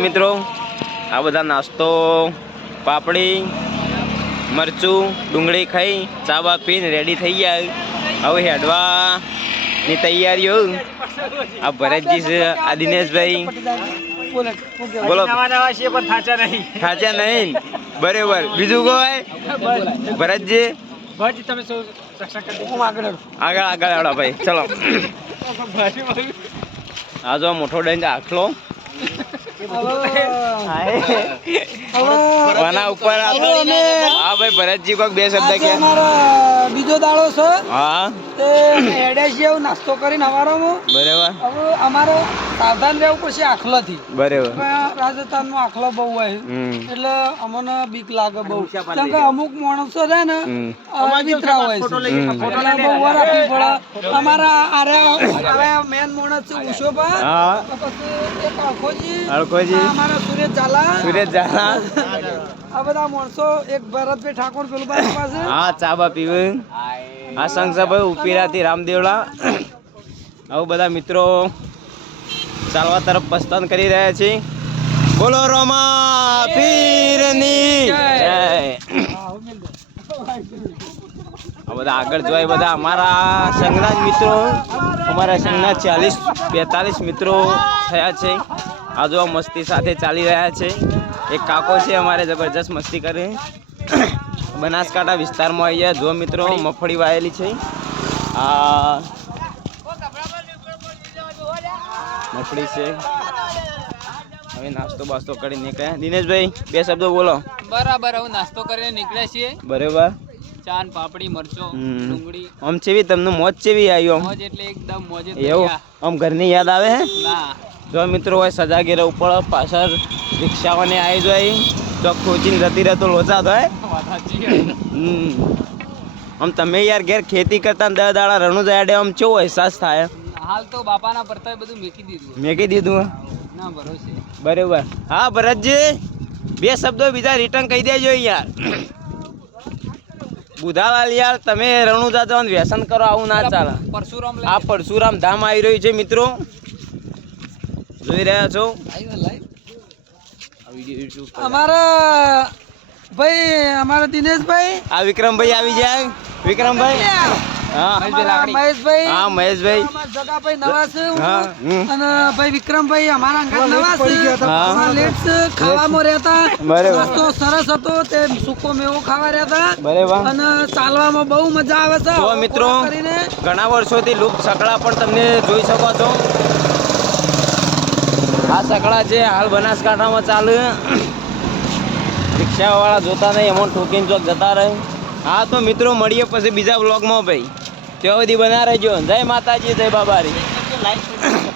મિત્રો, આ બધા નાસ્તો, પાપડી, મરચું, ડુંગળી ખાઈ ચા બા પીને રેડી થઈ ગયા. હવે હેડવા ની તૈયારીઓ આ ભરતજી છે, આ દિનેશભાઈ. બોલો. થાચા નહીં. બરાબર. બીજું કોઈ? ભરતજી? આગળ આગળ આગળ ભાઈ. ચલો. આ જો મોટો ડંજ આખલો. આના ઉપર હા ભાઈ ભરતજી કોઈક બે શબ્દ કે બીજો દાડો છે. હા. તે હેડે છે નાસ્તો કરીને અમારો બરાબર. હવે અમારે સાવધાન રહેવું પડશે આખલાથી. બરાબર. રાજસ્થાનમાં આખલો બહુ હોય. એટલે અમને બીક લાગે બહુ. કારણ કે અમુક માણસો છે ને હમ. હોય છે. એટલે બહુ વાર આપવી પડે અમારા આરે હવે મેન માણસ છે હા. પછી એક અળખોજી અળખોજી. આ અમારા સુરેશ ઝાલા. સુરેશ ઝાલા. આ બધા માણસો એક ભરતભાઈ ઠાકોર પેલું પાસે. હા ચા બા પીવું. આ સંઘસભાઈ ઉપીરાથી રામદેવડા. આવું બધા મિત્રો ચાલવા તરફ પ્રસ્થાન કરી રહ્યા છે બોલો રોમા પીરની. આ બધા આગળ જોય બધા અમારા સંઘના મિત્રો. અમારા સંઘના ચાલીસ બેતાલીસ મિત્રો થયા છે. આ જો મસ્તી સાથે ચાલી રહ્યા છે. એક કાકો છે અમારે જબરજસ્ત મસ્તી કરે. બનાસકાંઠા વિસ્તારમાં આવી ગયા. જો મિત્રો મફળી વાયેલી છે. આ મગફળી છે. હવે નાસ્તો બાસ્તો કરી નીકળ્યા. દિનેશભાઈ બે શબ્દો બોલો. બરાબર હવે નાસ્તો કરીને નીકળ્યા છીએ. બરાબર. ચાન પાપડી મરચો ડુંગળી. આમ ચેવી તમને મોજ ચેવી આવી આમ. મોજ એટલે એકદમ મોજે એવું? આમ ઘરની યાદ આવે હે? ના. જો મિત્રો હોય સજાગી રહેવું પડે પાછળ રિક્ષાઓને આવી જાય. તો ખોચીને જતી રહેતો લોચા થાય. આમ તમે યાર ઘેર ખેતી કરતા દર દાડા રણું જાય આમ કેવો અહેસાસ થાય? હાલ તો બાપાના પરતાએ બધું મેકી દીધું. મેકી દીધું. ના ભરોસે. બરોબર. હા ભરતજી બે શબ્દો બીજા રિટર્ન કહી દેજો યાર. બુધાલાલ યાર તમે રણું જાતો વ્યસન કરો આવું ના ચાલે. પરશુરામ આ પરશુરામ ધામ આવી રહ્યું છે મિત્રો. જોઈ રહ્યા છો. અમારા ભાઈ અમારા દિનેશભાઈ. આ વિક્રમભાઈ આવી જાય. વિક્રમભાઈ. મહેશભાઈ હા મહેશભાઈ. જગાભાઈ નવા છે હા હમ. અને ભાઈ વિક્રમભાઈ અમારા અંગાત નવા છે. ખાવામાં રહેતા. નાસ્તો સરસ હતો તે સૂકો મેવો ખાવા રહેતા. બરાબર. અને ચાલવામાં બહુ મજા આવે છે. જો મિત્રો ઘણા વર્ષોથી લુપ્ત સકડા પણ તમને જોઈ શકો છો. આ સકડા છે હાલ બનાસકાંઠામાં રિક્ષા રિક્ષાવાળા જોતા નહીં એમાં ઠોકીને ચોક જતા રહે. હા તો મિત્રો મળીએ પછી બીજા બ્લોગમાં ભાઈ. ત્યાં સુધી બના રહેજો જય માતાજી જય બાબારી.